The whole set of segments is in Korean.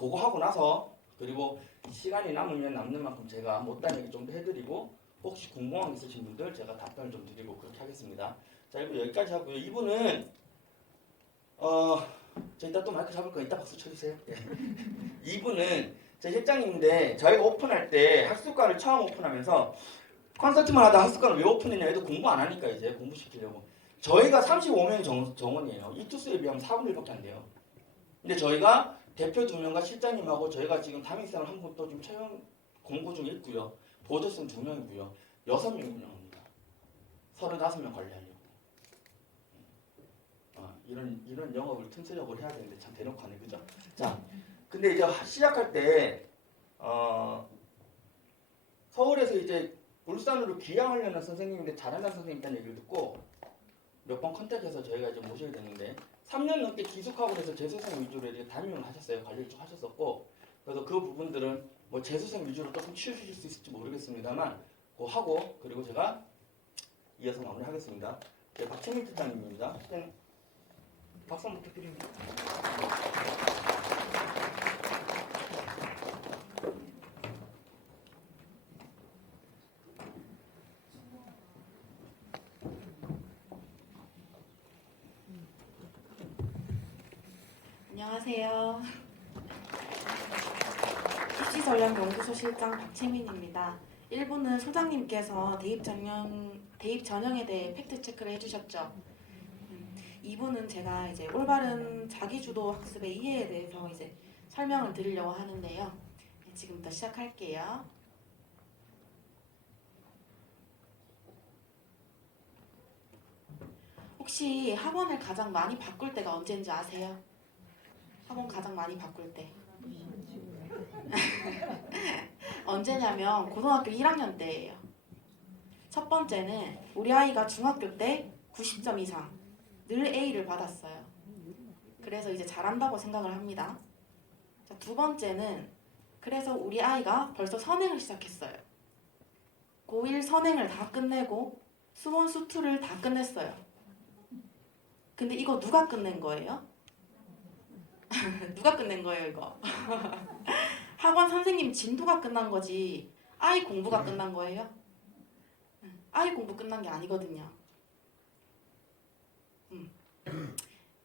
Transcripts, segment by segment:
그거 하고 나서 그리고 시간이 남으면 남는 만큼 제가 못다한 얘기 좀 더 해드리고 혹시 궁금한 게 있으신 분들 제가 답변을 좀 드리고 그렇게 하겠습니다. 자, 1부 여기까지 하고요. 2부는 저 이따 또 마이크 잡을 거니까 이따 박수 쳐주세요. 예. 2부는 제 실장님인데 저희가 오픈할 때 학습과를 처음 오픈하면서 컨설팅만 하다 학습과를 왜 오픈했냐 해도 공부 안 하니까 이제 공부시키려고 저희가 35명의 정원이에요. 이투스에 비하면 4분의 1밖에 안 돼요. 근데 저희가 대표 2명과 실장님하고 저희가 지금 담임쌤을 한 분 또 지금 채용 공고 중에 있고요. 보조쌤 2명이고요. 6명이 운영합니다. 35명 관리하려고. 이런 영업을 틈새적으로 해야 되는데 참 대놓고 하네, 그죠? 자, 근데 이제 시작할 때 서울에서 이제 울산으로 귀향하려는 선생님인데 잘한다는 선생님 있다는 얘기를 듣고 몇 번 컨택해서 저희가 이제 모시게 됐는데 3년 넘게 기숙학원에서 재수생 위주로 이렇게 담임을 하셨어요. 관리를 쭉 하셨었고 그래서 그 부분들은 뭐 재수생 위주로 조금 치우실 수 있을지 모르겠습니다만 그거 하고 그리고 제가 이어서 마무리하겠습니다. 네, 박채민 팀장님입니다. 박수 한번 부탁드립니다. 안녕하세요. 입시전략연구소 실장 박채민입니다. 1부는 소장님께서 대입 전형에 대해 팩트 체크를 해주셨죠. 2부는 제가 이제 올바른 자기주도 학습의 이해에 대해서 이제 설명을 드리려고 하는데요. 지금부터 시작할게요. 혹시 학원을 가장 많이 바꿀 때가 언제인지 아세요? 학원 가장 많이 바꿀 때. 언제냐면 고등학교 1학년 때예요. 첫 번째는 우리 아이가 중학교 때 90점 이상 늘 A를 받았어요. 그래서 이제 잘한다고 생각을 합니다. 자, 두 번째는 그래서 우리 아이가 벌써 선행을 시작했어요. 고1 선행을 다 끝내고 수원 수투를 다 끝냈어요. 근데 이거 누가 끝낸 거예요? 누가 끝낸 거예요 이거? 학원 선생님 진도가 끝난 거지 아이 공부가 끝난 거예요? 아이 공부 끝난 게 아니거든요.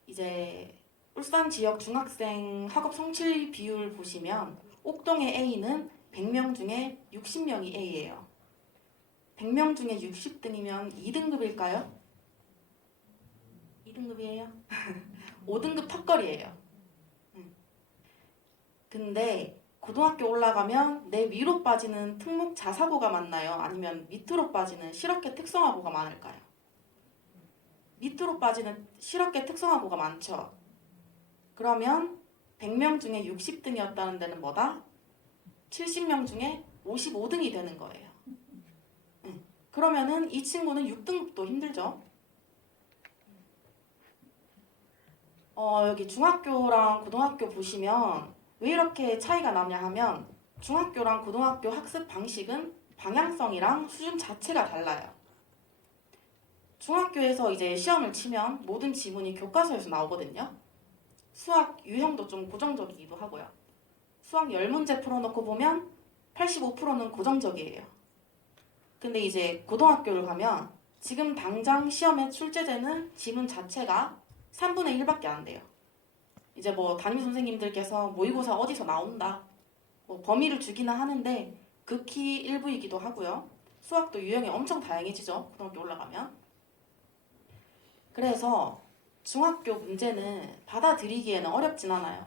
이제 울산 지역 중학생 학업 성취 비율 보시면 옥동의 A는 100명 중에 60명이 A예요. 100명 중에 60등이면 2등급일까요? 2등급이에요? 5등급 턱걸이에요. 근데 고등학교 올라가면 내 위로 빠지는 특목 자사고가 많나요? 아니면 밑으로 빠지는 실업계 특성화고가 많을까요? 밑으로 빠지는 실업계 특성화고가 많죠. 그러면 100명 중에 60등이었다는 데는 뭐다? 70명 중에 55등이 되는 거예요. 그러면은 이 친구는 6등급도 힘들죠. 여기 중학교랑 고등학교 보시면 왜 이렇게 차이가 나냐 하면 중학교랑 고등학교 학습 방식은 방향성이랑 수준 자체가 달라요. 중학교에서 이제 시험을 치면 모든 지문이 교과서에서 나오거든요. 수학 유형도 좀 고정적이기도 하고요. 수학 10문제 풀어놓고 보면 85%는 고정적이에요. 근데 이제 고등학교를 가면 지금 당장 시험에 출제되는 지문 자체가 3분의 1밖에 안 돼요. 이제 뭐 담임 선생님들께서 모의고사 어디서 나온다 뭐 범위를 주기는 하는데 극히 일부이기도 하고요. 수학도 유형이 엄청 다양해지죠. 고등학교 올라가면. 그래서 중학교 문제는 받아들이기에는 어렵진 않아요.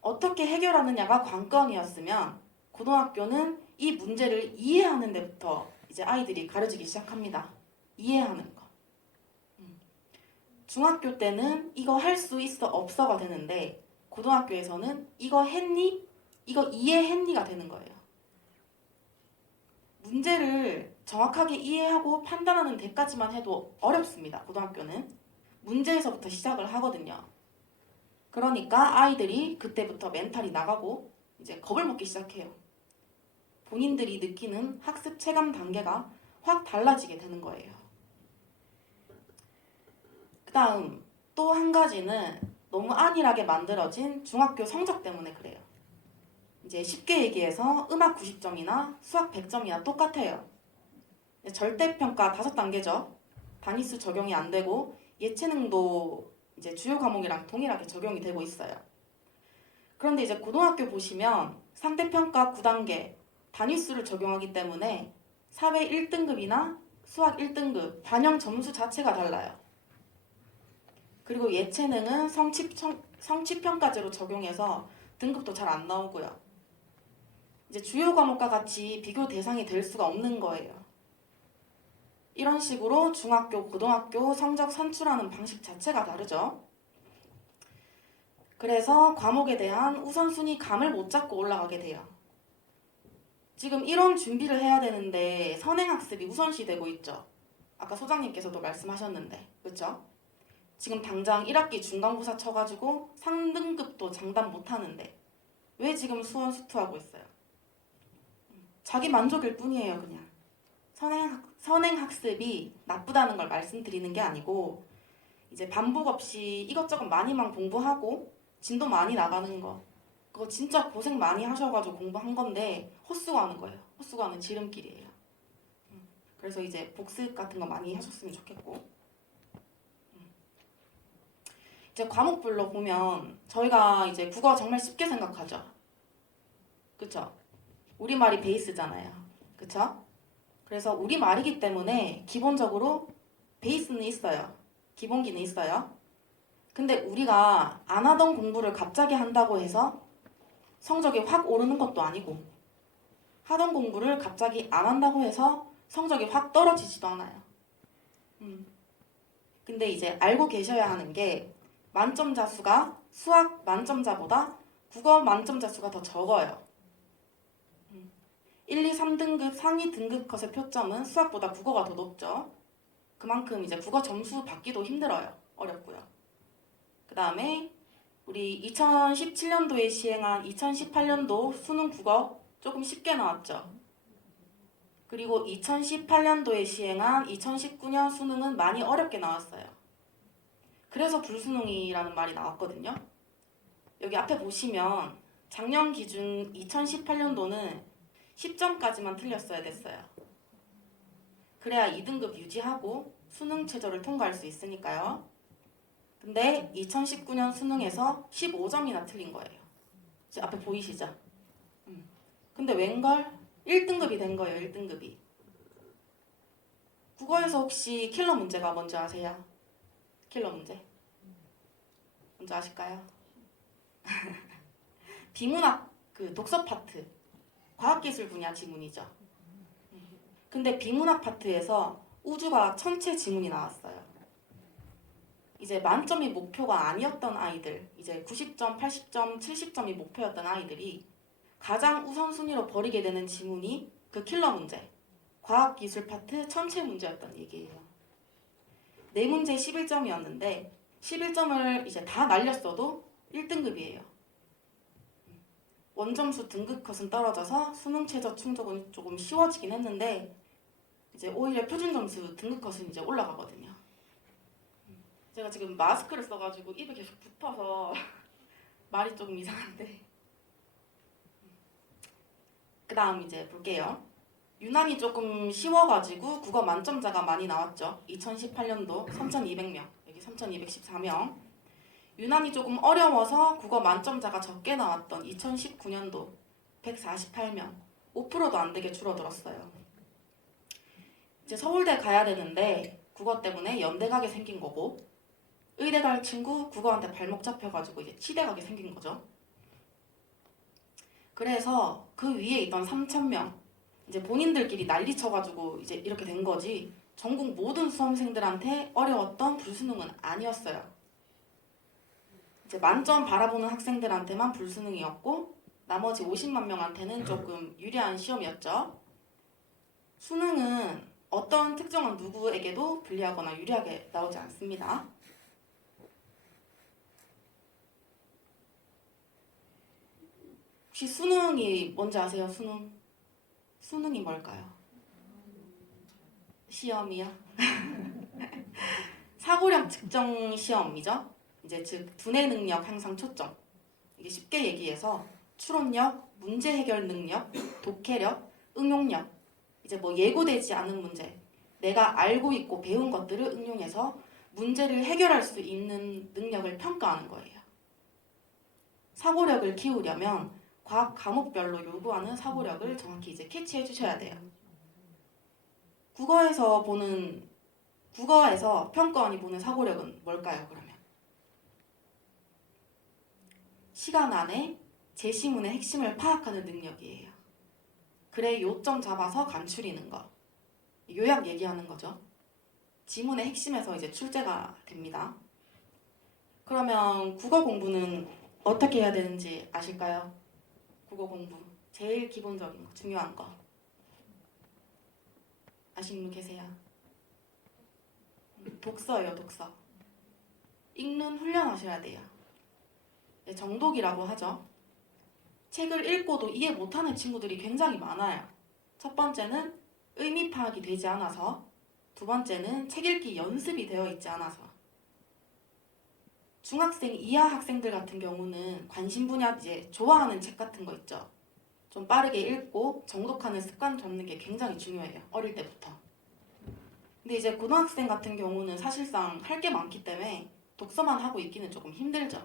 어떻게 해결하느냐가 관건이었으면 고등학교는 이 문제를 이해하는 데부터 이제 아이들이 가르치기 시작합니다. 이해하는 거. 중학교 때는 이거 할 수 있어 없어가 되는데 고등학교에서는 이거 했니? 이거 이해했니가 되는 거예요. 문제를 정확하게 이해하고 판단하는 데까지만 해도 어렵습니다. 고등학교는. 문제에서부터 시작을 하거든요. 그러니까 아이들이 그때부터 멘탈이 나가고 이제 겁을 먹기 시작해요. 본인들이 느끼는 학습 체감 단계가 확 달라지게 되는 거예요. 그 다음 또 한 가지는 너무 안일하게 만들어진 중학교 성적 때문에 그래요. 이제 쉽게 얘기해서 음악 90점이나 수학 100점이나 똑같아요. 절대평가 5단계죠. 단위수 적용이 안 되고 예체능도 이제 주요 과목이랑 동일하게 적용이 되고 있어요. 그런데 이제 고등학교 보시면 상대평가 9단계 단위수를 적용하기 때문에 사회 1등급이나 수학 1등급 반영 점수 자체가 달라요. 그리고 예체능은 성취평가제로 적용해서 등급도 잘 안 나오고요. 이제 주요 과목과 같이 비교 대상이 될 수가 없는 거예요. 이런 식으로 중학교, 고등학교 성적 산출하는 방식 자체가 다르죠. 그래서 과목에 대한 우선순위 감을 못 잡고 올라가게 돼요. 지금 이런 준비를 해야 되는데 선행학습이 우선시 되고 있죠. 아까 소장님께서도 말씀하셨는데, 그렇죠? 지금 당장 1학기 중간고사 쳐가지고 상등급도 장담 못하는데 왜 지금 수원수투하고 있어요? 자기 만족일 뿐이에요, 그냥. 선행학습이 나쁘다는 걸 말씀드리는 게 아니고 이제 반복 없이 이것저것 많이만 공부하고 진도 많이 나가는 거 그거 진짜 고생 많이 하셔가지고 공부한 건데 헛수고하는 거예요. 헛수고하는 지름길이에요. 그래서 이제 복습 같은 거 많이 하셨으면 좋겠고 이제 과목별로 보면 저희가 이제 국어 정말 쉽게 생각하죠. 그쵸? 우리말이 베이스잖아요. 그쵸? 그래서 우리말이기 때문에 기본적으로 베이스는 있어요. 기본기는 있어요. 근데 우리가 안 하던 공부를 갑자기 한다고 해서 성적이 확 오르는 것도 아니고 하던 공부를 갑자기 안 한다고 해서 성적이 확 떨어지지도 않아요. 근데 이제 알고 계셔야 하는 게 만점자 수가 수학 만점자보다 국어 만점자 수가 더 적어요. 1, 2, 3등급 상위 등급 컷의 표점은 수학보다 국어가 더 높죠. 그만큼 이제 국어 점수 받기도 힘들어요. 어렵고요. 그 다음에 우리 2017년도에 시행한 2018년도 수능 국어 조금 쉽게 나왔죠. 그리고 2018년도에 시행한 2019년 수능은 많이 어렵게 나왔어요. 그래서 불수능이라는 말이 나왔거든요. 여기 앞에 보시면 작년 기준 2018년도는 10점까지만 틀렸어야 됐어요. 그래야 2등급 유지하고 수능 최저를 통과할 수 있으니까요. 근데 2019년 수능에서 15점이나 틀린 거예요. 앞에 보이시죠? 근데 웬걸 1등급이 된 거예요. 1등급이. 국어에서 혹시 킬러 문제가 뭔지 아세요? 킬러 문제. 뭔지 아실까요? 비문학 그 독서 파트. 과학기술 분야 지문이죠. 근데 비문학 파트에서 우주과학 천체 지문이 나왔어요. 이제 만점이 목표가 아니었던 아이들, 이제 90점, 80점, 70점이 목표였던 아이들이 가장 우선순위로 버리게 되는 지문이 그 킬러 문제, 과학기술 파트 천체 문제였던 얘기예요. 네 문제 11점이었는데 11점을 이제 다 날렸어도 1등급이에요. 원점수 등급 컷은 떨어져서 수능 최저 충족은 조금 쉬워지긴 했는데 이제 오히려 표준 점수 등급 컷은 이제 올라가거든요. 제가 지금 마스크를 써가지고 입에 계속 붙어서 말이 조금 이상한데 그 다음 이제 볼게요. 유난히 조금 쉬워가지고 국어 만점자가 많이 나왔죠. 2018년도 3,200명, 여기 3,214명. 유난히 조금 어려워서 국어 만점자가 적게 나왔던 2019년도 148명, 5%도 안 되게 줄어들었어요. 이제 서울대 가야 되는데 국어 때문에 연대 가게 생긴 거고 의대 갈 친구 국어한테 발목 잡혀가지고 이제 치대 가게 생긴 거죠. 그래서 그 위에 있던 3,000명 이제 본인들끼리 난리 쳐가지고 이제 이렇게 된 거지 전국 모든 수험생들한테 어려웠던 불수능은 아니었어요. 이제 만점 바라보는 학생들한테만 불수능이었고 나머지 50만 명한테는 조금 유리한 시험이었죠. 수능은 어떤 특정한 누구에게도 불리하거나 유리하게 나오지 않습니다. 혹시 수능이 뭔지 아세요? 수능? 수능이 뭘까요? 시험이요? 사고력 측정 시험이죠. 이제 즉 두뇌 능력 향상 초점. 이게 쉽게 얘기해서 추론력, 문제 해결 능력, 독해력, 응용력. 이제 뭐 예고되지 않은 문제, 내가 알고 있고 배운 것들을 응용해서 문제를 해결할 수 있는 능력을 평가하는 거예요. 사고력을 키우려면 과학 과목별로 요구하는 사고력을 정확히 이제 캐치해 주셔야 돼요. 국어에서 평가원이 보는 사고력은 뭘까요, 그러면? 시간 안에 제시문의 핵심을 파악하는 능력이에요. 글의 요점 잡아서 감추리는 거. 요약 얘기하는 거죠. 지문의 핵심에서 이제 출제가 됩니다. 그러면 국어 공부는 어떻게 해야 되는지 아실까요? 국어 공부. 제일 기본적인 거, 중요한 거. 아시는 분 계세요? 독서예요, 독서. 읽는 훈련하셔야 돼요. 정독이라고 하죠. 책을 읽고도 이해 못하는 친구들이 굉장히 많아요. 첫 번째는 의미 파악이 되지 않아서, 두 번째는 책 읽기 연습이 되어 있지 않아서. 중학생 이하 학생들 같은 경우는 관심 분야 이제 좋아하는 책 같은 거 있죠. 좀 빠르게 읽고 정독하는 습관 잡는 게 굉장히 중요해요. 어릴 때부터. 근데 이제 고등학생 같은 경우는 사실상 할 게 많기 때문에 독서만 하고 있기는 조금 힘들죠.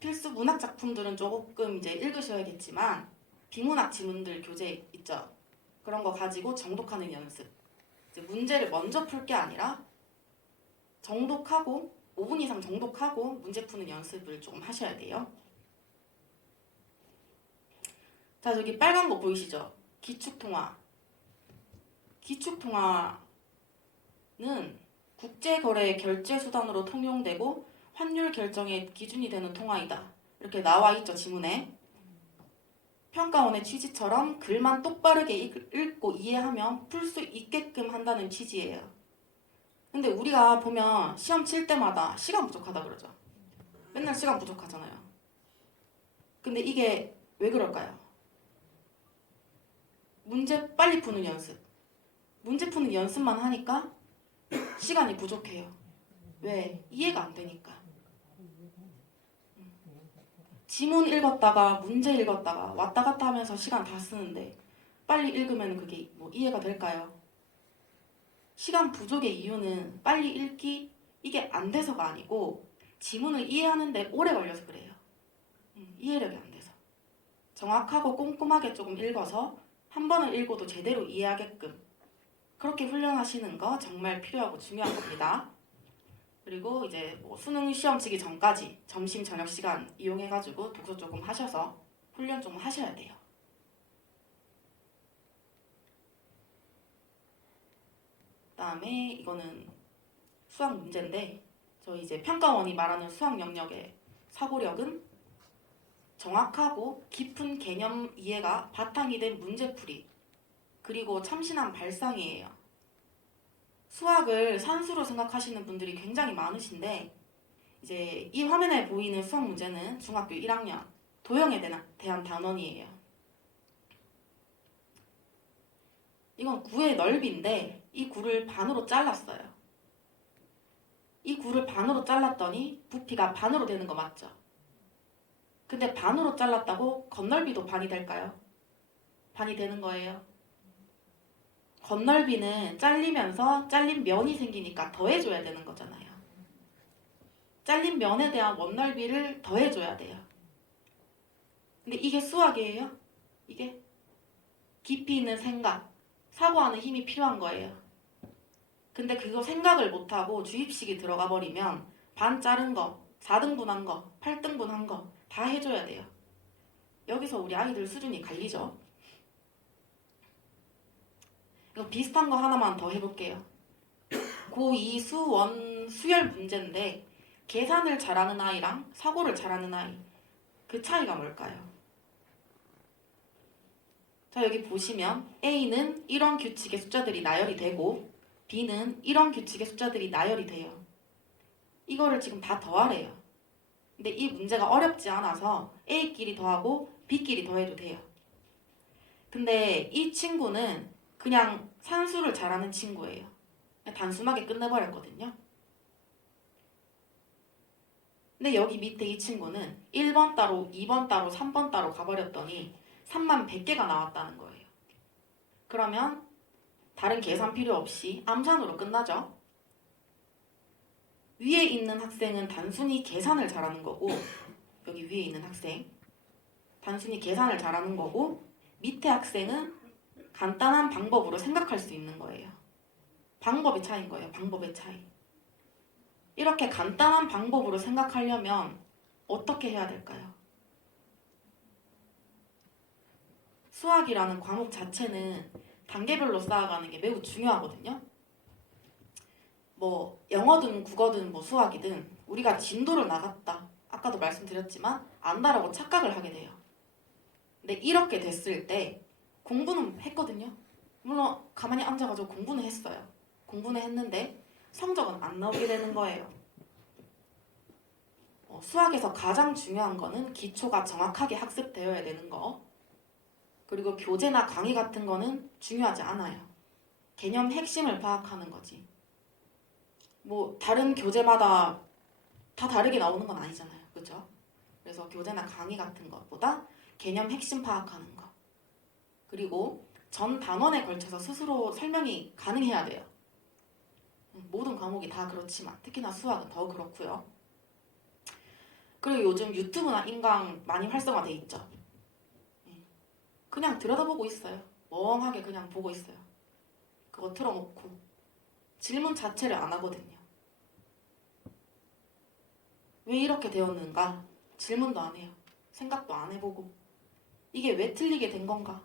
필수 문학 작품들은 조금 이제 읽으셔야겠지만 비문학 지문들 교재 있죠. 그런 거 가지고 정독하는 연습. 이제 문제를 먼저 풀 게 아니라 정독하고 5분 이상 정독하고 문제 푸는 연습을 조금 하셔야 돼요. 자, 저기 빨간 거 보이시죠? 기축통화. 기축통화는 국제거래 결제 수단으로 통용되고 환율 결정의 기준이 되는 통화이다. 이렇게 나와 있죠, 지문에. 평가원의 취지처럼 글만 똑바르게 읽고 이해하면 풀 수 있게끔 한다는 취지예요. 근데 우리가 보면 시험 칠 때마다 시간 부족하다 그러죠. 맨날 시간 부족하잖아요. 근데 이게 왜 그럴까요? 문제 빨리 푸는 연습. 문제 푸는 연습만 하니까 시간이 부족해요. 왜? 이해가 안 되니까. 지문 읽었다가 문제 읽었다가 왔다 갔다 하면서 시간 다 쓰는데 빨리 읽으면 그게 뭐 이해가 될까요? 시간 부족의 이유는 빨리 읽기 이게 안 돼서가 아니고 지문을 이해하는데 오래 걸려서 그래요. 이해력이 안 돼서. 정확하고 꼼꼼하게 조금 읽어서 한 번을 읽어도 제대로 이해하게끔 그렇게 훈련하시는 거 정말 필요하고 중요한 겁니다. 그리고 이제 뭐 수능 시험 치기 전까지 점심 저녁 시간 이용해가지고 독서 조금 하셔서 훈련 좀 하셔야 돼요. 그다음에 이거는 수학 문제인데 저희 이제 평가원이 말하는 수학 영역의 사고력은 정확하고 깊은 개념 이해가 바탕이 된 문제풀이 그리고 참신한 발상이에요. 수학을 산수로 생각하시는 분들이 굉장히 많으신데 이제 이 화면에 보이는 수학 문제는 중학교 1학년 도형에 대한 단원이에요. 이건 구의 넓이인데 이 구를 반으로 잘랐어요. 이 구를 반으로 잘랐더니 부피가 반으로 되는 거 맞죠? 근데 반으로 잘랐다고 겉넓이도 반이 될까요? 반이 되는 거예요. 겉넓이는 잘리면서 잘린 면이 생기니까 더해줘야 되는 거잖아요. 잘린 면에 대한 원넓이를 더해줘야 돼요. 근데 이게 수학이에요? 이게 깊이 있는 생각, 사고하는 힘이 필요한 거예요. 근데 그거 생각을 못하고 주입식이 들어가 버리면 반 자른 거, 4등분한 거, 8등분한 거 다 해줘야 돼요. 여기서 우리 아이들 수준이 갈리죠. 이거 비슷한 거 하나만 더 해볼게요. 고2 수원 수열 문제인데 계산을 잘하는 아이랑 사고를 잘하는 아이 그 차이가 뭘까요? 자, 여기 보시면 A는 이런 규칙의 숫자들이 나열이 되고 B는 이런 규칙의 숫자들이 나열이 돼요. 이거를 지금 다 더하래요. 근데 이 문제가 어렵지 않아서 A끼리 더하고 B끼리 더해도 돼요. 근데 이 친구는 그냥 산수를 잘하는 친구예요. 그냥 단순하게 끝내버렸거든요. 근데 여기 밑에 이 친구는 1번 따로, 2번 따로, 3번 따로 가버렸더니 3만 100개가 나왔다는 거예요. 그러면 다른 계산 필요 없이 암산으로 끝나죠. 위에 있는 학생은 단순히 계산을 잘하는 거고, 여기 위에 있는 학생 단순히 계산을 잘하는 거고, 밑에 학생은 간단한 방법으로 생각할 수 있는 거예요. 방법의 차이인 거예요. 방법의 차이. 이렇게 간단한 방법으로 생각하려면 어떻게 해야 될까요? 수학이라는 과목 자체는 단계별로 쌓아가는 게 매우 중요하거든요. 뭐 영어든 국어든 뭐 수학이든 우리가 진도를 나갔다. 아까도 말씀드렸지만 안다라고 착각을 하게 돼요. 근데 이렇게 됐을 때 공부는 했거든요. 물론 가만히 앉아가지고 공부는 했어요. 공부는 했는데 성적은 안 나오게 되는 거예요. 수학에서 가장 중요한 거는 기초가 정확하게 학습되어야 되는 거. 그리고 교재나 강의 같은 거는 중요하지 않아요. 개념 핵심을 파악하는 거지. 뭐 다른 교재마다 다 다르게 나오는 건 아니잖아요. 그렇죠? 그래서 교재나 강의 같은 것보다 개념 핵심 파악하는 거. 그리고 전 단원에 걸쳐서 스스로 설명이 가능해야 돼요. 모든 과목이 다 그렇지만 특히나 수학은 더 그렇고요. 그리고 요즘 유튜브나 인강 많이 활성화돼 있죠. 그냥 들여다보고 있어요. 멍하게 그냥 보고 있어요. 그거 틀어놓고 질문 자체를 안 하거든요. 왜 이렇게 되었는가? 질문도 안 해요. 생각도 안 해보고 이게 왜 틀리게 된 건가?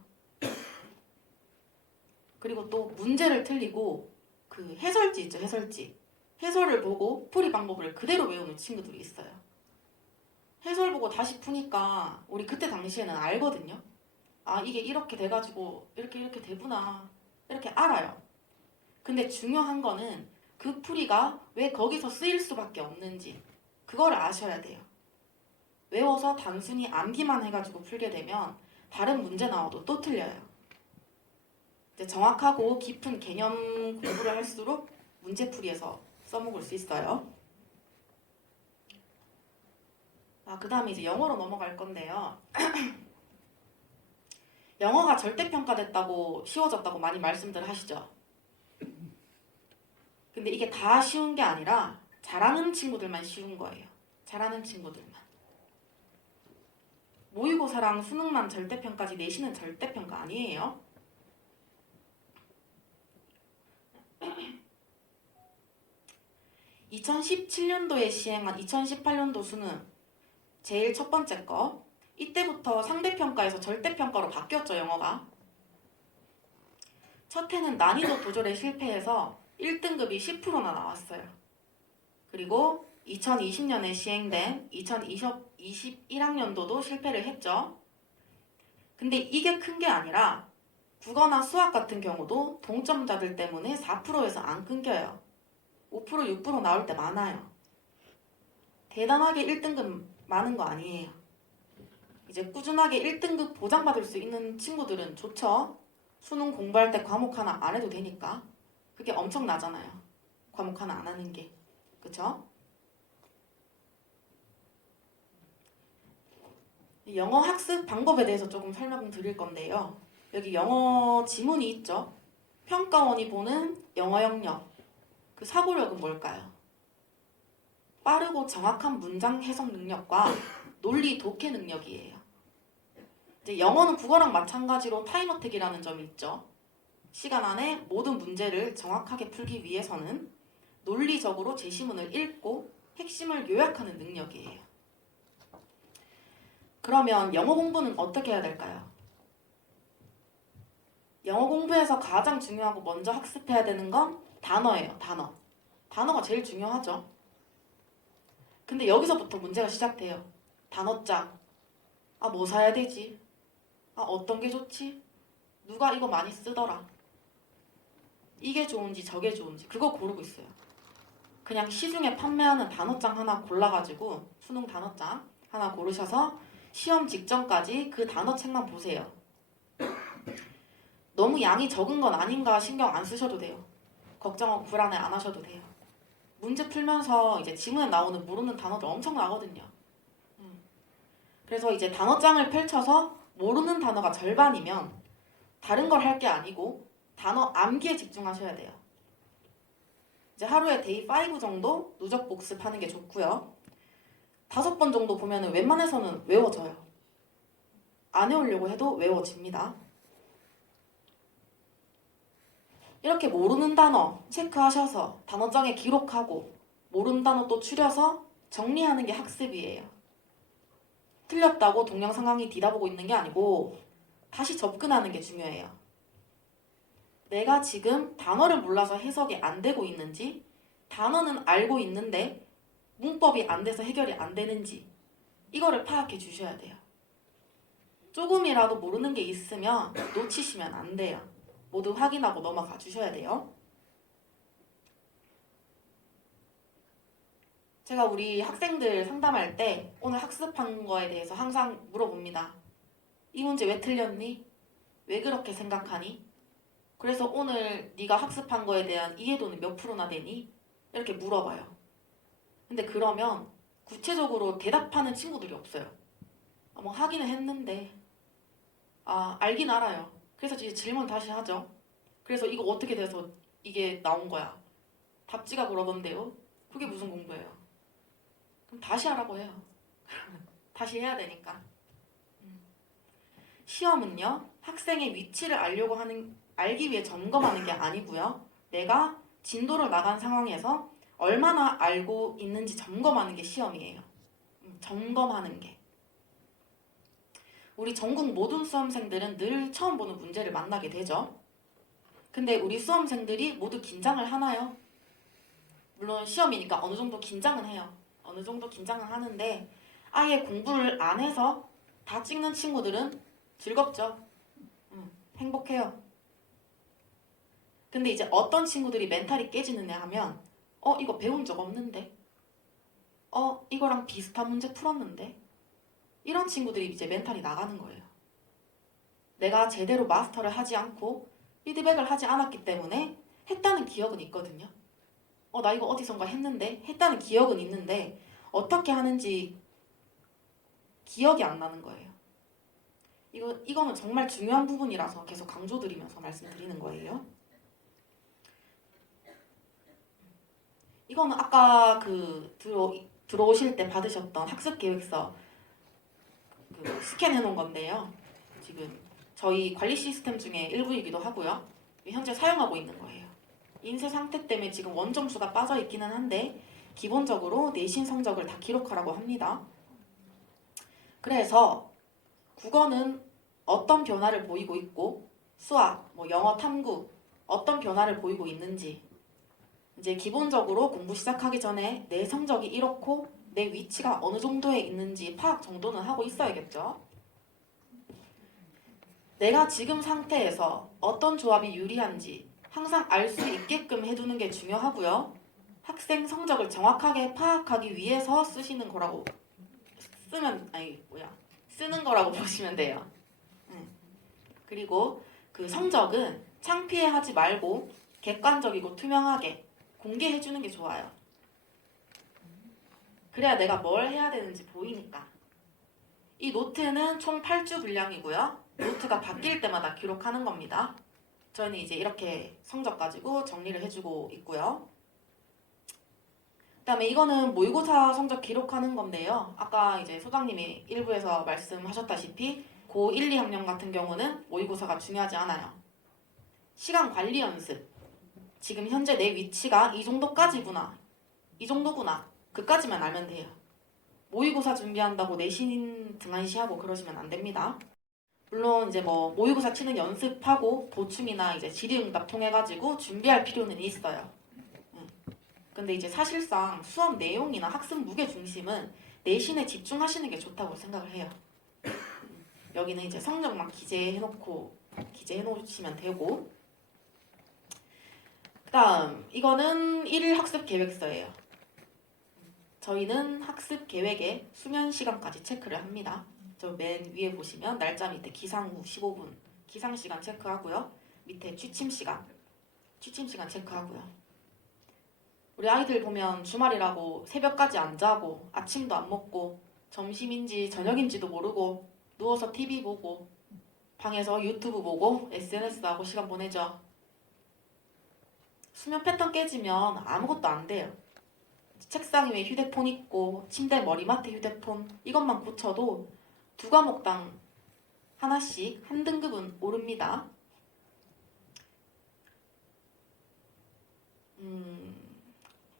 그리고 또 문제를 틀리고 그 해설지 있죠, 해설지. 해설을 보고 풀이 방법을 그대로 외우는 친구들이 있어요. 해설 보고 다시 푸니까 우리 그때 당시에는 알거든요. 아, 이게 이렇게 돼가지고 이렇게 되구나. 이렇게 알아요. 근데 중요한 거는 그 풀이가 왜 거기서 쓰일 수밖에 없는지 그걸 아셔야 돼요. 외워서 단순히 암기만 해가지고 풀게 되면 다른 문제 나와도 또 틀려요. 이제 정확하고 깊은 개념 공부를 할수록 문제풀이에서 써먹을 수 있어요. 그 다음에 이제 영어로 넘어갈 건데요. 영어가 절대평가됐다고 쉬워졌다고 많이 말씀들 하시죠. 근데 이게 다 쉬운 게 아니라 잘하는 친구들만 쉬운 거예요. 잘하는 친구들만. 모의고사랑 수능만 절대평가지 내신은 절대평가 아니에요. (2017년도에) 시행한 2018년도 수능 제일 첫 번째 거. 이때부터 상대평가에서 절대평가로 바뀌었죠, 영어가. 첫 해는 난이도 조절에 실패해서 1등급이 10%나 나왔어요. 그리고 2020년에 시행된 2021학년도도 실패를 했죠. 근데 이게 큰 게 아니라 국어나 수학 같은 경우도 동점자들 때문에 4%에서 안 끊겨요. 5%, 6% 나올 때 많아요. 대단하게 1등급 많은 거 아니에요. 이제 꾸준하게 1등급 보장받을 수 있는 친구들은 좋죠. 수능 공부할 때 과목 하나 안 해도 되니까. 그게 엄청나잖아요. 과목 하나 안 하는 게. 그쵸? 영어 학습 방법에 대해서 조금 설명드릴 건데요. 여기 영어 지문이 있죠. 평가원이 보는 영어 영역. 그 사고력은 뭘까요? 빠르고 정확한 문장 해석 능력과 논리 독해 능력이에요. 이제 영어는 국어랑 마찬가지로 타임어택이라는 점이 있죠. 시간 안에 모든 문제를 정확하게 풀기 위해서는 논리적으로 제시문을 읽고 핵심을 요약하는 능력이에요. 그러면 영어 공부는 어떻게 해야 될까요? 영어 공부에서 가장 중요하고 먼저 학습해야 되는 건 단어예요. 단어. 단어가 제일 중요하죠. 근데 여기서부터 문제가 시작돼요. 단어장. 뭐 사야 되지? 어떤 게 좋지? 누가 이거 많이 쓰더라. 이게 좋은지 저게 좋은지 그거 고르고 있어요. 그냥 시중에 판매하는 단어장 하나 골라가지고 수능 단어장 하나 고르셔서 시험 직전까지 그 단어책만 보세요. 너무 양이 적은 건 아닌가 신경 안 쓰셔도 돼요. 걱정하고 불안해 안 하셔도 돼요. 문제 풀면서 이제 지문에 나오는 모르는 단어들 엄청 나거든요. 그래서 이제 단어장을 펼쳐서 모르는 단어가 절반이면 다른 걸 할 게 아니고 단어 암기에 집중하셔야 돼요. 이제 하루에 데이 5 정도 누적 복습하는 게 좋고요. 5번 정도 보면은 웬만해서는 외워져요. 안 외우려고 해도 외워집니다. 이렇게 모르는 단어 체크하셔서 단어장에 기록하고 모르는 단어 또 추려서 정리하는 게 학습이에요. 틀렸다고 동양 상황이 뒤다보고 있는 게 아니고 다시 접근하는 게 중요해요. 내가 지금 단어를 몰라서 해석이 안 되고 있는지, 단어는 알고 있는데 문법이 안 돼서 해결이 안 되는지 이거를 파악해 주셔야 돼요. 조금이라도 모르는 게 있으면 놓치시면 안 돼요. 모두 확인하고 넘어가 주셔야 돼요. 제가 우리 학생들 상담할 때 오늘 학습한 거에 대해서 항상 물어봅니다. 이 문제 왜 틀렸니? 왜 그렇게 생각하니? 그래서 오늘 네가 학습한 거에 대한 이해도는 몇 프로나 되니? 이렇게 물어봐요. 근데 그러면 구체적으로 대답하는 친구들이 없어요. 뭐 하기는 했는데 알긴 알아요. 그래서 이제 질문 다시 하죠. 그래서 이거 어떻게 돼서 이게 나온 거야? 답지가 그러던데요. 그게 무슨 공부예요? 그럼 다시 하라고 해요. 다시 해야 되니까. 시험은요, 학생의 위치를 알기 위해 점검하는 게 아니고요. 내가 진도를 나간 상황에서 얼마나 알고 있는지 점검하는 게 시험이에요. 점검하는 게. 우리 전국 모든 수험생들은 늘 처음 보는 문제를 만나게 되죠. 근데 우리 수험생들이 모두 긴장을 하나요? 물론 시험이니까 어느 정도 긴장은 해요. 어느 정도 긴장은 하는데 아예 공부를 안 해서 다 찍는 친구들은 즐겁죠. 행복해요. 근데 이제 어떤 친구들이 멘탈이 깨지느냐 하면 이거 배운 적 없는데 이거랑 비슷한 문제 풀었는데 이런 친구들이 이제 멘탈이 나가는 거예요. 내가 제대로 마스터를 하지 않고 피드백을 하지 않았기 때문에 했다는 기억은 있거든요. 나 이거 어디선가 했는데 했다는 기억은 있는데 어떻게 하는지 기억이 안 나는 거예요. 이거는 정말 중요한 부분이라서 계속 강조드리면서 말씀드리는 거예요. 이거는 아까 들어오실 때 받으셨던 학습 계획서 스캔해 놓은 건데요. 지금 저희 관리 시스템 중에 일부이기도 하고요. 현재 사용하고 있는 거예요. 인쇄 상태 때문에 지금 원점수가 빠져 있기는 한데 기본적으로 내신 성적을 다 기록하라고 합니다. 그래서 국어는 어떤 변화를 보이고 있고 수학, 영어 탐구 어떤 변화를 보이고 있는지 이제 기본적으로 공부 시작하기 전에 내 성적이 이렇고 내 위치가 어느 정도에 있는지 파악 정도는 하고 있어야겠죠. 내가 지금 상태에서 어떤 조합이 유리한지 항상 알 수 있게끔 해두는 게 중요하고요. 학생 성적을 정확하게 파악하기 위해서 쓰는 거라고 보시면 돼요. 그리고 그 성적은 창피해하지 말고 객관적이고 투명하게 공개해주는 게 좋아요. 그래야 내가 뭘 해야 되는지 보이니까. 이 노트는 총 8주 분량이고요. 노트가 바뀔 때마다 기록하는 겁니다. 저희는 이제 이렇게 성적 가지고 정리를 해주고 있고요. 그 다음에 이거는 모의고사 성적 기록하는 건데요. 아까 이제 소장님이 일부에서 말씀하셨다시피 고 1, 2학년 같은 경우는 모의고사가 중요하지 않아요. 시간 관리 연습. 지금 현재 내 위치가 이 정도까지구나. 이 정도구나. 그까지만 알면 돼요. 모의고사 준비한다고 내신 등한시하고 그러시면 안 됩니다. 물론 이제 모의고사 치는 연습하고 보충이나 이제 질의응답 통해가지고 준비할 필요는 있어요. 근데 이제 사실상 수업 내용이나 학습 무게 중심은 내신에 집중하시는 게 좋다고 생각을 해요. 여기는 이제 성적만 기재해 놓으시면 되고, 그 다음 이거는 1일 학습 계획서예요. 저희는 학습 계획에 수면 시간까지 체크를 합니다. 저 맨 위에 보시면 날짜 밑에 기상 후 15분 기상 시간 체크하고요. 밑에 취침 시간 체크하고요. 우리 아이들 보면 주말이라고 새벽까지 안 자고 아침도 안 먹고 점심인지 저녁인지도 모르고 누워서 TV 보고 방에서 유튜브 보고 SNS 하고 시간 보내죠. 수면 패턴 깨지면 아무것도 안 돼요. 책상 위에 휴대폰 있고 침대 머리맡에 휴대폰 이것만 고쳐도 두 과목당 하나씩 한 등급은 오릅니다.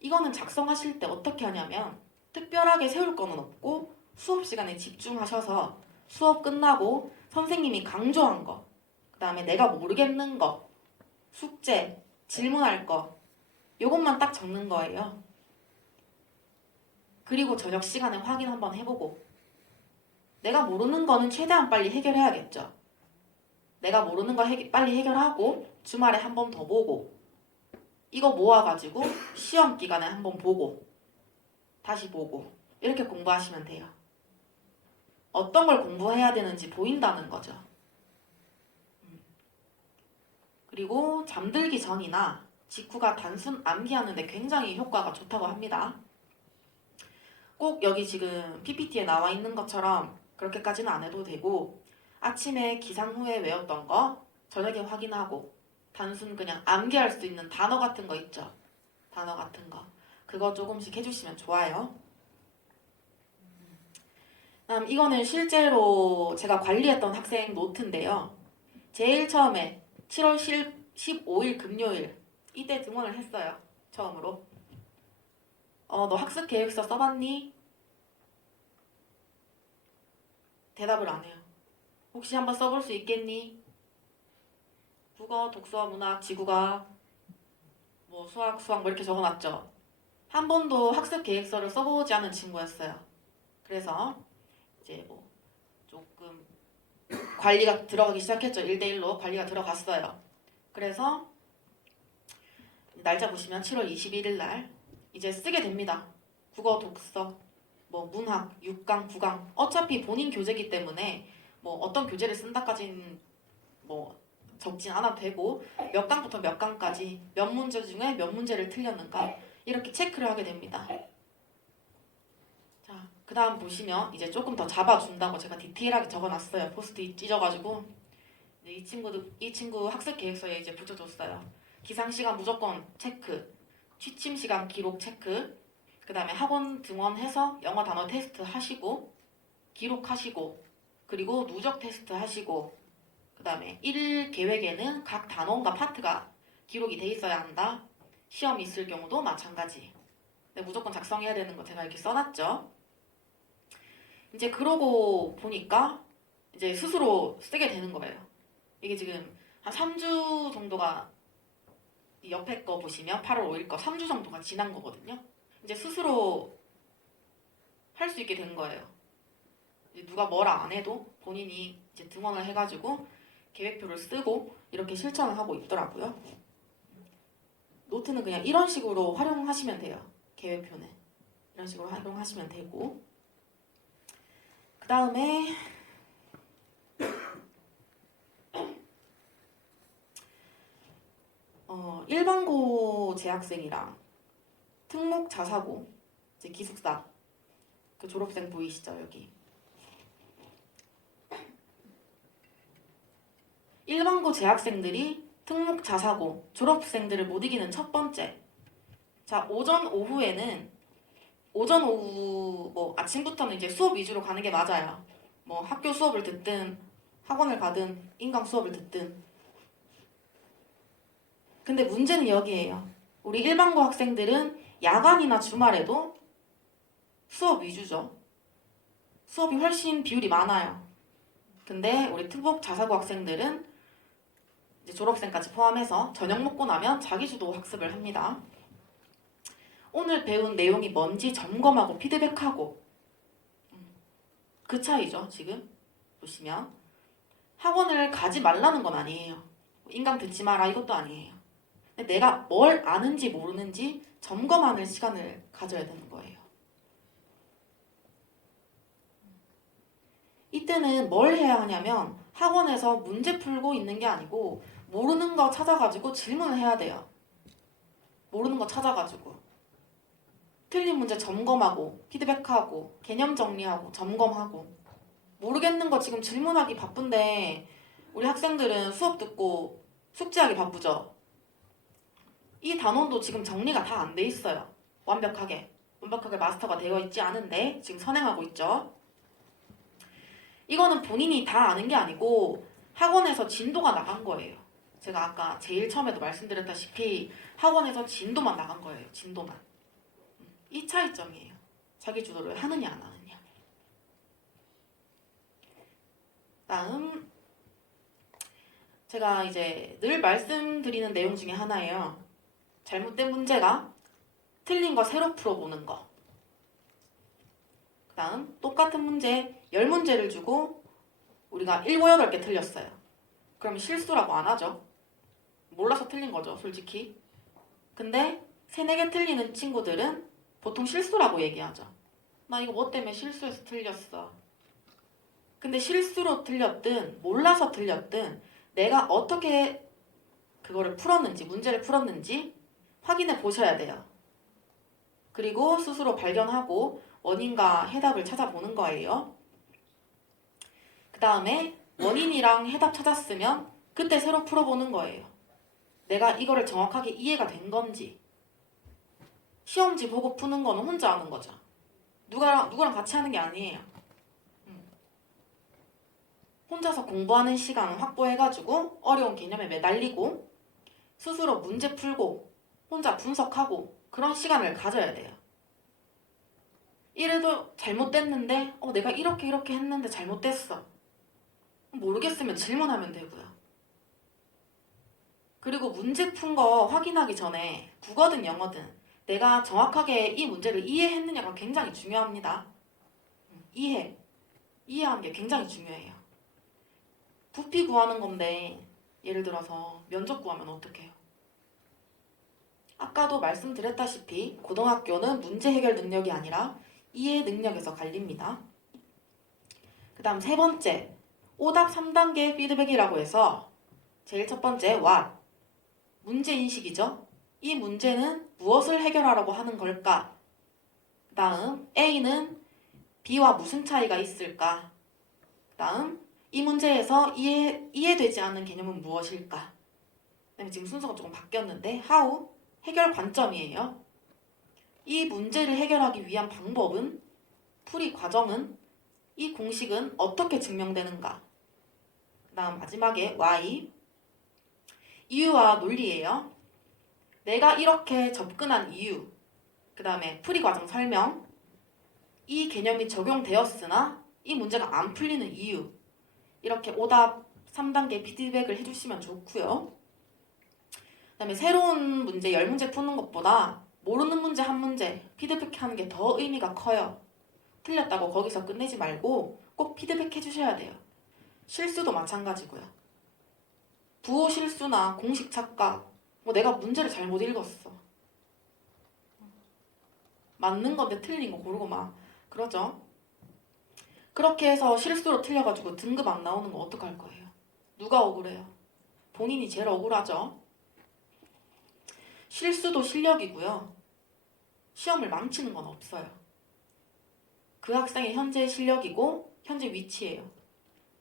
이거는 작성하실 때 어떻게 하냐면 특별하게 세울 거는 없고 수업 시간에 집중하셔서 수업 끝나고 선생님이 강조한 거, 그 다음에 내가 모르겠는 거, 숙제, 질문할 거 요것만 딱 적는 거예요. 그리고 저녁 시간에 확인 한번 해보고 내가 모르는 거는 최대한 빨리 해결해야겠죠. 내가 모르는 거 빨리 해결하고 주말에 한 번 더 보고 이거 모아가지고 시험 기간에 한 번 보고 다시 보고 이렇게 공부하시면 돼요. 어떤 걸 공부해야 되는지 보인다는 거죠. 그리고 잠들기 전이나 직후가 단순 암기하는데 굉장히 효과가 좋다고 합니다. 꼭 여기 지금 PPT에 나와 있는 것처럼 그렇게까지는 안 해도 되고 아침에 기상 후에 외웠던 거 저녁에 확인하고 단순 그냥 암기할 수 있는 단어 같은 거 있죠. 단어 같은 거 그거 조금씩 해주시면 좋아요. 다음 이거는 실제로 제가 관리했던 학생 노트인데요. 제일 처음에 7월 15일 금요일 이때 등원을 했어요. 처음으로. 너 학습 계획서 써봤니? 대답을 안 해요. 혹시 한번 써볼 수 있겠니? 국어, 독서, 문학, 지구과학, 뭐 수학 뭐 이렇게 적어놨죠. 한 번도 학습 계획서를 써보지 않은 친구였어요. 그래서 이제 뭐 조금 관리가 들어가기 시작했죠. 1대1로 관리가 들어갔어요. 그래서 날짜 보시면 7월 21일 날 이제 쓰게 됩니다. 국어, 독서, 뭐 문학, 6강, 9강 어차피 본인 교재이기 때문에 뭐 어떤 교재를 쓴다까지는 뭐 적진 않아도 되고 몇 강부터 몇 강까지 몇 문제 중에 몇 문제를 틀렸는가 이렇게 체크를 하게 됩니다. 자, 그 다음 보시면 이제 조금 더 잡아준다고 제가 디테일하게 적어놨어요. 포스트잇 찢어가지고 이 친구 학습 계획서에 이제 붙여줬어요. 기상 시간 무조건 체크, 취침 시간 기록 체크, 그 다음에 학원 등원해서 영어 단어 테스트 하시고 기록하시고 그리고 누적 테스트 하시고 그 다음에 1일 계획에는 각 단원과 파트가 기록이 돼 있어야 한다. 시험 있을 경우도 마찬가지. 네, 무조건 작성해야 되는 거 제가 이렇게 써놨죠. 이제 그러고 보니까 이제 스스로 쓰게 되는 거예요. 이게 지금 한 3주 정도가 이 옆에 거 보시면 8월 5일 거 3주 정도가 지난 거거든요. 이제 스스로 할 수 있게 된 거예요. 이제 누가 뭐라 안 해도 본인이 이제 등원을 해가지고 계획표를 쓰고 이렇게 실천을 하고 있더라고요. 노트는 그냥 이런 식으로 활용하시면 돼요. 계획표는 이런 식으로 활용하시면 되고 그 다음에 일반고 재학생이랑 특목 자사고 이제 기숙사 그 졸업생 보이시죠 여기 일반고 재학생들이 특목 자사고 졸업생들을 못 이기는 첫 번째 자 오전 오후에는 오전 오후 뭐 아침부터는 이제 수업 위주로 가는 게 맞아요. 뭐 학교 수업을 듣든 학원을 가든 인강 수업을 듣든 근데 문제는 여기에요. 우리 일반고 학생들은 야간이나 주말에도 수업 위주죠. 수업이 훨씬 비율이 많아요. 근데 우리 특목 자사고 학생들은 이제 졸업생까지 포함해서 저녁 먹고 나면 자기주도 학습을 합니다. 오늘 배운 내용이 뭔지 점검하고 피드백하고 그 차이죠. 지금 보시면 학원을 가지 말라는 건 아니에요. 인강 듣지 마라 이것도 아니에요. 근데 내가 뭘 아는지 모르는지 점검하는 시간을 가져야 되는 거예요. 이때는 뭘 해야 하냐면 학원에서 문제 풀고 있는 게 아니고 모르는 거 찾아가지고 질문을 해야 돼요. 모르는 거 찾아가지고 틀린 문제 점검하고 피드백하고 개념 정리하고 점검하고 모르겠는 거 지금 질문하기 바쁜데 우리 학생들은 수업 듣고 숙제하기 바쁘죠. 이 단원도 지금 정리가 다 안 돼 있어요. 완벽하게 마스터가 되어 있지 않은데 지금 선행하고 있죠. 이거는 본인이 다 아는 게 아니고 학원에서 진도가 나간 거예요. 제가 아까 제일 처음에도 말씀드렸다시피 학원에서 진도만 나간 거예요. 진도만. 이 차이점이에요. 자기 주도를 하느냐 안 하느냐. 다음 제가 이제 늘 말씀드리는 내용 중에 하나예요. 잘못된 문제가 틀린 거 새로 풀어보는 거. 그 다음 똑같은 문제 10문제를 주고 우리가 7, 8개 틀렸어요. 그럼 실수라고 안 하죠. 몰라서 틀린 거죠, 솔직히. 근데 3, 4개 틀리는 친구들은 보통 실수라고 얘기하죠. 나 이거 뭐 때문에 실수해서 틀렸어. 근데 실수로 틀렸든 몰라서 틀렸든 내가 어떻게 그거를 풀었는지, 문제를 풀었는지 확인해 보셔야 돼요. 그리고 스스로 발견하고 원인과 해답을 찾아보는 거예요. 그 다음에 원인이랑 해답 찾았으면 그때 새로 풀어보는 거예요. 내가 이거를 정확하게 이해가 된 건지. 시험지 보고 푸는 거는 혼자 하는 거죠. 누구랑 같이 하는 게 아니에요. 혼자서 공부하는 시간 확보해가지고 어려운 개념에 매달리고 스스로 문제 풀고 혼자 분석하고 그런 시간을 가져야 돼요. 이래도 잘못됐는데 내가 이렇게 했는데 잘못됐어. 모르겠으면 질문하면 되고요. 그리고 문제 푼 거 확인하기 전에 국어든 영어든 내가 정확하게 이 문제를 이해했느냐가 굉장히 중요합니다. 이해하는 게 굉장히 중요해요. 부피 구하는 건데 예를 들어서 면적 구하면 어떻게 해요? 아까도 말씀드렸다시피 고등학교는 문제 해결 능력이 아니라 이해 능력에서 갈립니다. 그 다음 3번째, 오답 3단계 피드백이라고 해서 제일 첫 번째 what, 문제인식이죠. 이 문제는 무엇을 해결하라고 하는 걸까? 그 다음 A는 B와 무슨 차이가 있을까? 그 다음 이 문제에서 이해되지 않는 개념은 무엇일까? 그다음에 지금 순서가 조금 바뀌었는데 how, 해결 관점이에요. 이 문제를 해결하기 위한 방법은, 풀이 과정은, 이 공식은 어떻게 증명되는가? 그 다음 마지막에 why, 이유와 논리예요. 내가 이렇게 접근한 이유, 그 다음에 풀이 과정 설명, 이 개념이 적용되었으나 이 문제가 안 풀리는 이유, 이렇게 오답 3단계 피드백을 해주시면 좋고요. 그 다음에 새로운 문제 10문제 푸는 것보다 모르는 문제 한 문제 피드백하는 게 더 의미가 커요. 틀렸다고 거기서 끝내지 말고 꼭 피드백 해주셔야 돼요. 실수도 마찬가지고요. 부호 실수나 공식 착각, 내가 문제를 잘못 읽었어. 맞는 건데 틀린 거 고르고 막 그러죠. 그렇게 해서 실수로 틀려가지고 등급 안 나오는 거 어떡할 거예요? 누가 억울해요? 본인이 제일 억울하죠. 실수도 실력이고요. 시험을 망치는 건 없어요. 그 학생의 현재 실력이고 현재 위치예요.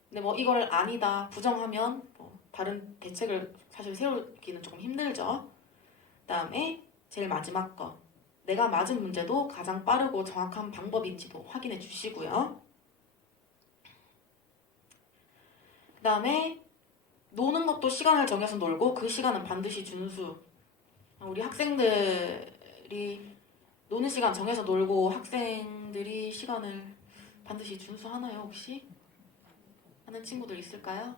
근데 이걸 아니다 부정하면 다른 대책을 사실 세우기는 조금 힘들죠. 그 다음에 제일 마지막 거, 내가 맞은 문제도 가장 빠르고 정확한 방법인지도 확인해 주시고요. 그 다음에 노는 것도 시간을 정해서 놀고 그 시간은 반드시 준수. 우리 학생들이 노는 시간 정해서 놀고 학생들이 시간을 반드시 준수하나요 혹시? 하는 친구들 있을까요?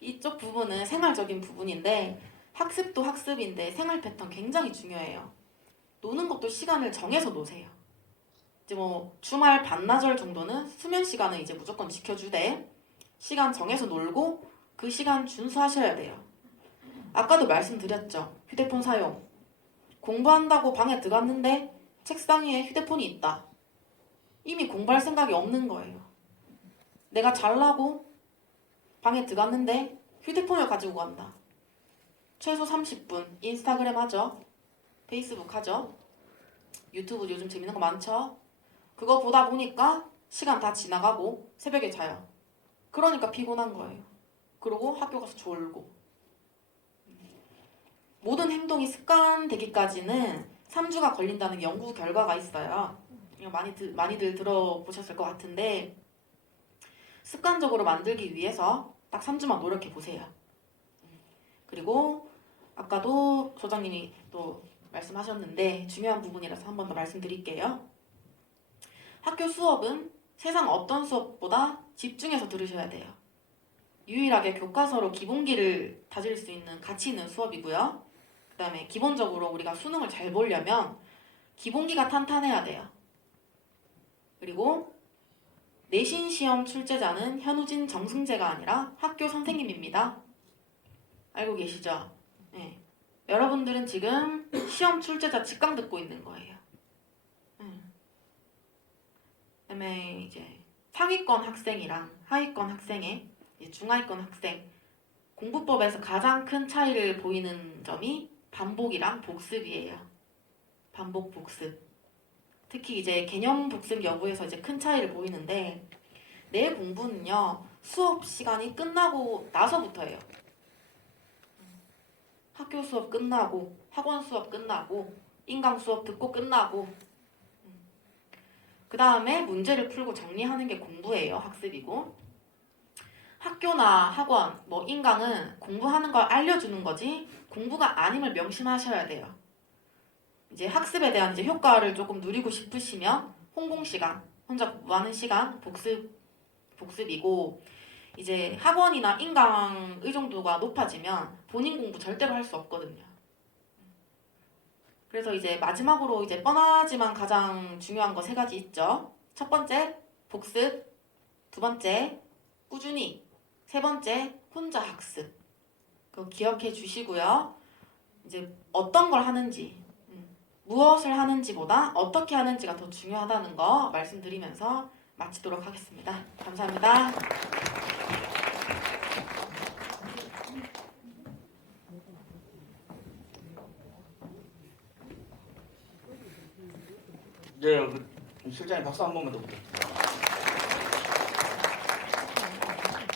이쪽 부분은 생활적인 부분인데 학습도 학습인데 생활 패턴 굉장히 중요해요. 노는 것도 시간을 정해서 노세요. 이제 주말 반나절 정도는 수면 시간은 이제 무조건 지켜주되 시간 정해서 놀고 그 시간 준수하셔야 돼요. 아까도 말씀드렸죠. 휴대폰 사용. 공부한다고 방에 들어갔는데 책상 위에 휴대폰이 있다. 이미 공부할 생각이 없는 거예요. 내가 잘라고 방에 들어갔는데 휴대폰을 가지고 간다. 최소 30분 인스타그램 하죠. 페이스북 하죠. 유튜브 요즘 재밌는 거 많죠. 그거 보다 보니까 시간 다 지나가고 새벽에 자요. 그러니까 피곤한 거예요. 그리고 학교 가서 졸고. 모든 행동이 습관되기까지는 3주가 걸린다는 연구 결과가 있어요. 이거 많이들 들어보셨을 것 같은데 습관적으로 만들기 위해서 딱 3주만 노력해 보세요. 그리고 아까도 소장님이 또 말씀하셨는데 중요한 부분이라서 한 번 더 말씀드릴게요. 학교 수업은 세상 어떤 수업보다 집중해서 들으셔야 돼요. 유일하게 교과서로 기본기를 다질 수 있는 가치 있는 수업이고요. 그 다음에 기본적으로 우리가 수능을 잘 보려면 기본기가 탄탄해야 돼요. 그리고 내신 시험 출제자는 현우진 정승재가 아니라 학교 선생님입니다. 알고 계시죠? 네. 여러분들은 지금 시험 출제자 직강 듣고 있는 거예요. 그다음에 이제 상위권 학생이랑 하위권 학생의 중하위권 학생 공부법에서 가장 큰 차이를 보이는 점이 반복이랑 복습이에요. 반복 복습. 특히 이제 개념 복습 여부에서 이제 큰 차이를 보이는데 내 공부는요 수업 시간이 끝나고 나서부터예요. 학교 수업 끝나고 학원 수업 끝나고 인강 수업 듣고 끝나고 그 다음에 문제를 풀고 정리하는 게 공부예요. 학습이고 학교나 학원, 뭐 인강은 공부하는 걸 알려주는 거지 공부가 아님을 명심하셔야 돼요. 이제 학습에 대한 이제 효과를 조금 누리고 싶으시면 홍공 시간, 혼자 공부하는 시간 복습이고 이제 학원이나 인강 의존도가 높아지면 본인 공부 절대로 할 수 없거든요. 그래서 이제 마지막으로 이제 뻔하지만 가장 중요한 거 3가지 있죠. 첫 번째 복습, 두 번째 꾸준히, 세 번째 혼자 학습. 그거 기억해 주시고요. 이제 어떤 걸 하는지, 무엇을 하는지보다 어떻게 하는지가 더 중요하다는 거 말씀드리면서 마치도록 하겠습니다. 감사합니다. 네, 실장님 박수 한 번만 더 부탁드립니다.